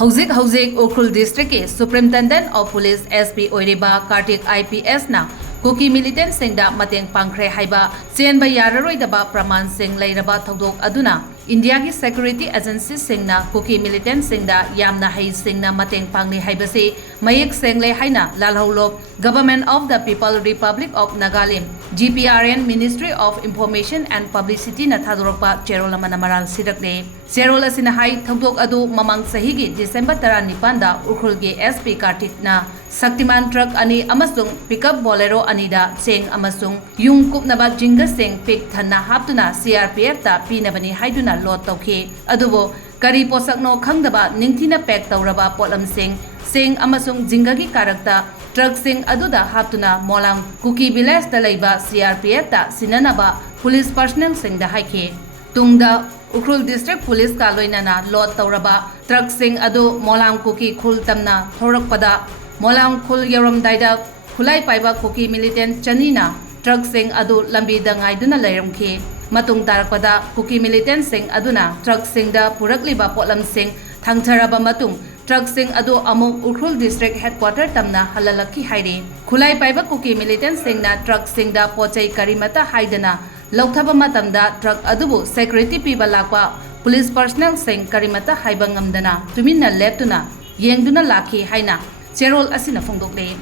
Hauzik Ukhrul District ke Superintendent of Police SP Oiriba Kartik IPS na Kuki Militant Singda Mateng Pangkhiba Asina Yararoi daba Praman Singh Lairaba Thogdok aduna India ki Security Agency Singna Kuki Militant Singda Yamna Hai Singna Mateng Pangli Haibase Mayek Sengle Haina Lalholop Government of the People Republic of Nagaland Gprn Ministry of Information and Publicity na Thadoropa Cherola Manamaral Sidakle Cherola Sinahai Thogdok adu Mamang Sahigi December 19 da Ukhrul ge SP Kartik na Saktiman truck ani amasung pickup bolero anida seng amasung yung kupnaba jinga seng pik thanna haptuna CRPF ta pinabani haiduna lot tawkhe adubo kari posakno khangdaba ningthina pek tawraba polam seng amasung jinga gi karakta truck sing aduda haptuna molam Kuki village da leiba CRPF ta sinanaba police personnel sing da haikhe tungda Ukhrul District Police ka loinana lot tawraba truck sing adu molam Kuki khul tamna thorakpada Molang Khul Yarom Daida Khulai Paiba Kuki Militant Chanina Truck Sing Adu Lambi Dangai Duna Layramki Matung Tarakpada Kuki Militant Sing Aduna Truck Sing da Purakliba Potlam Sing Thangtharaba Matung Truck Sing Adu Amuk Ukhrul District Headquarter Tamna Halalaki Hairi Khulai Paiba Kuki Militant Sing na Truck Sing da Pochai Karimata Haidana Lauthaba Matamda Truck Adubu Security Piba Lakwa Police Personnel Sing Karimata Haibangamdana Tumina Leptuna Yengduna Laki Haina Cherol Asina Fongdokle